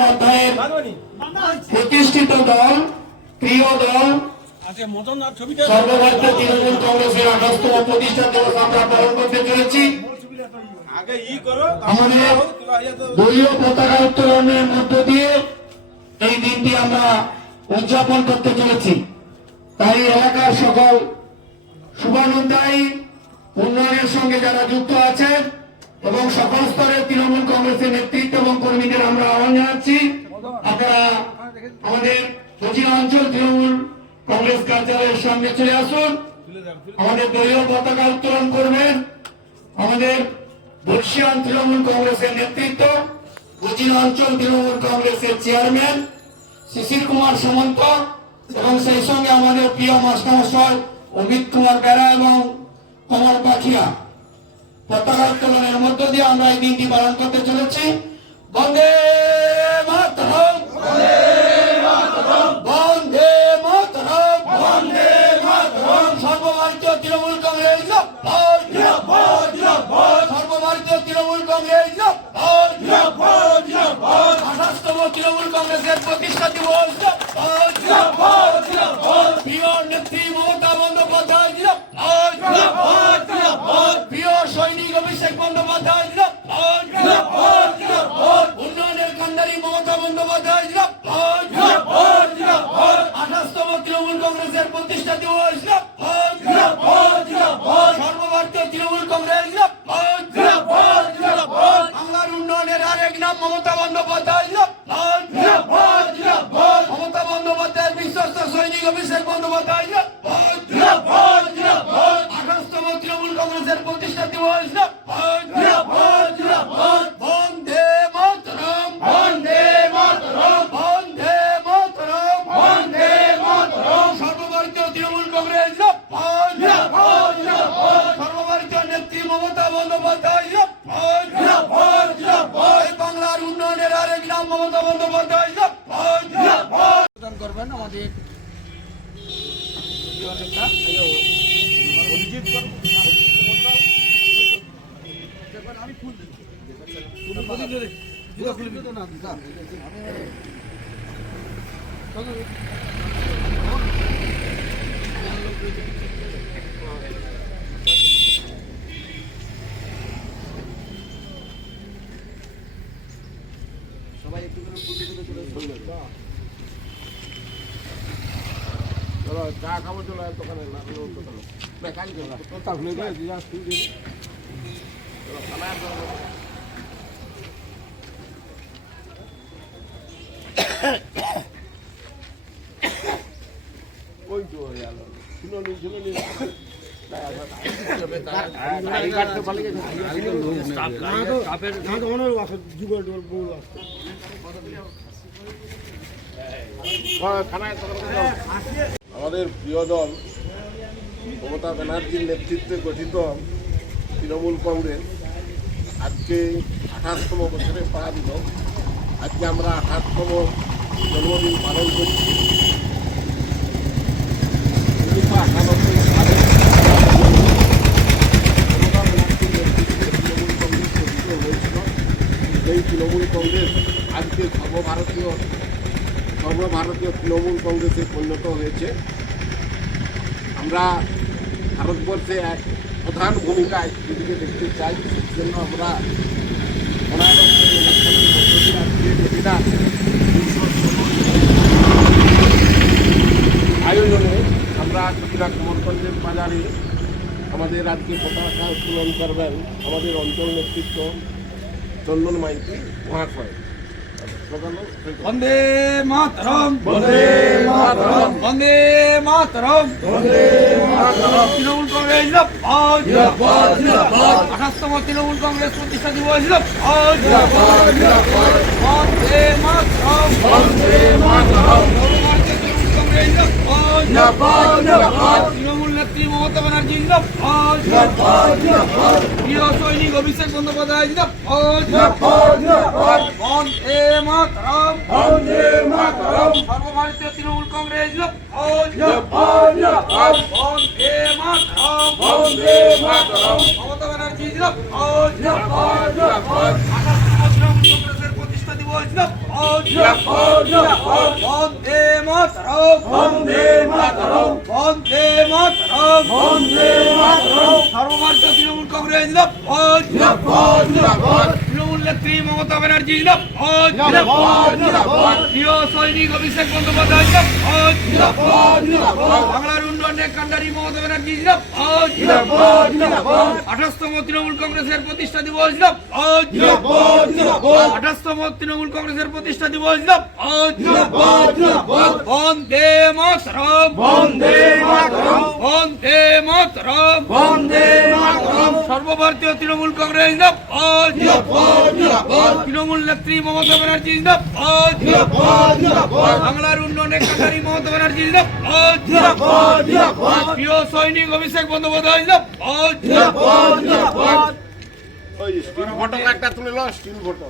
বন্দ্যোপাধ্যায়ের প্রতিষ্ঠিত দল প্রিয় দল সর্বভারতীয় তৃণমূল কংগ্রেসের আঠাশতম প্রতিষ্ঠা দিবস আমরা পালন করতে চলেছি। আমাদের দলীয় পতাকা উত্তোলনের মধ্য দিয়ে এই দিনটি আমরা উদযাপন করতে চলেছি। তাই এলাকার সকল শুভানুধ্যায়ী উন্নয়নের সঙ্গে যারা যুক্ত আছেন এবং সকল স্তরের তৃণমূল কংগ্রেসের নেতৃত্ব এবং কর্মীদের আমরা আহ্বান জানাচ্ছি। আপনারা আমাদের দক্ষিণ অঞ্চল তৃণমূল কংগ্রেস কার্যালয়ের সামনে চলে আসুন। আমাদের দলীয় পতাকা উত্তোলন করবেন। আমাদের বর্ষিয়ান তৃণমূল কংগ্রেসের নেতৃত্ব উজিন অঞ্চল তৃণমূল কংগ্রেসের চেয়ারম্যান শিশির কুমার সামন্ত এবং সেই সঙ্গে আমাদের প্রিয় মাস্টারমশাই অমিত কুমার বেড়া এবং কমল পাখিয়া পতাকা উত্তোলনের মধ্য দিয়ে আমরা এই দিনটি পালন করতে চলেছি। বন্দে কংগ্রেসের মমতা বন্দ্যোপাধ্যায় বাংলার উন্নয়নের আরেক নাম মমতা বন্দ্যোপাধ্যায়। প্রদান করবেন আমাদের প্রিয় নেতা অভিজিৎ কর চলো চা খাব চলো দোকানে না বেকার চলো তোর ভুলে গেলে তো নি শুনো নি। আমাদের প্রিয় দল, মমতা ব্যানার্জির নেতৃত্বে গঠিত তৃণমূল কংগ্রেস, আজকে আঠাশতম বছরে পা দিল। আজকে আমরা আঠাশতম জন্মদিন পালন করছি। তৃণমূল কংগ্রেস আজকে সর্বভারতীয় সর্বভারতীয় তৃণমূল কংগ্রেসে পরিণত হয়েছে। আমরা ভারতবর্ষে এক প্রধান ভূমিকায় দিদিকে দেখতে চাই, সেই জন্য আমরা আয়োজনে আমরা কিছুটা কোমরগঞ্জের বাজারে আমাদের আজকে পতাকা উত্তোলন করবেন আমাদের অঞ্চল নেতৃত্ব চন্দন মাইতি মহাশয়। বন্দে মাতরম বন্দে মাতরম। বন্দে মাতরম বন্দে মাতরম। তৃণমূল কংগ্রেস জিন্দাবাদ জিন্দাবাদ, জিন্দাবাদ। আঠাশতম তৃণমূল কংগ্রেস প্রতিষ্ঠা দিবস জিন্দাবাদ জিন্দাবাদ, জিন্দাবাদ। বন্দে মাতরম বন্দে মাতরম। তৃণমূল কংগ্রেস জিন্দাবাদ জিন্দাবাদ, জিন্দাবাদ। মমতা ব্যানার্জি জিন্দাবাদ প্রিয় সৈনিক অভিষেক বন্দ্যোপাধ্যায় জিন্দাবাদ বন্দে মাতরম। সর্বভারতীয় তৃণমূল কংগ্রেস জিন্দাবাদ বন্দে মাতরম। মমতা ব্যানার্জি জিন্দাবাদ কংগ্রেসের প্রতিষ্ঠা দিবস জিন্দাবাদ। বন্দে মাতরম বন্দে মাতরম। বন্দে মাতরম বন্দে মাতরম। সর্বভারতীয় তৃণমূল কংগ্রেস নেত্রী মমতা ব্যানার্জি প্রিয় সৈনিক অভিষেক বন্দ্যোপাধ্যায় বাংলার উন্নয়নে কান্ডারি মমতা ব্যানার্জি আঠাশতম তৃণমূল কংগ্রেসের প্রতিষ্ঠা দিবস আঠাশতম তৃণমূল কংগ্রেসের প্রতিষ্ঠা দিবস বন্দে মাতরম। বন্দে মাতরম। বন্দে মাতরম। বন্দে মাতরম। সর্বভারতীয় তৃণমূল কংগ্রেস তৃণমূল নেত্রী মমতা ব্যানার্জি বাংলার উন্নয়নে কান্ডারি মমতা ব্যানার্জি প্রিয় সৈনিক অভিষেক বন্দ্যোপাধ্যায় একটা তুলে ফটো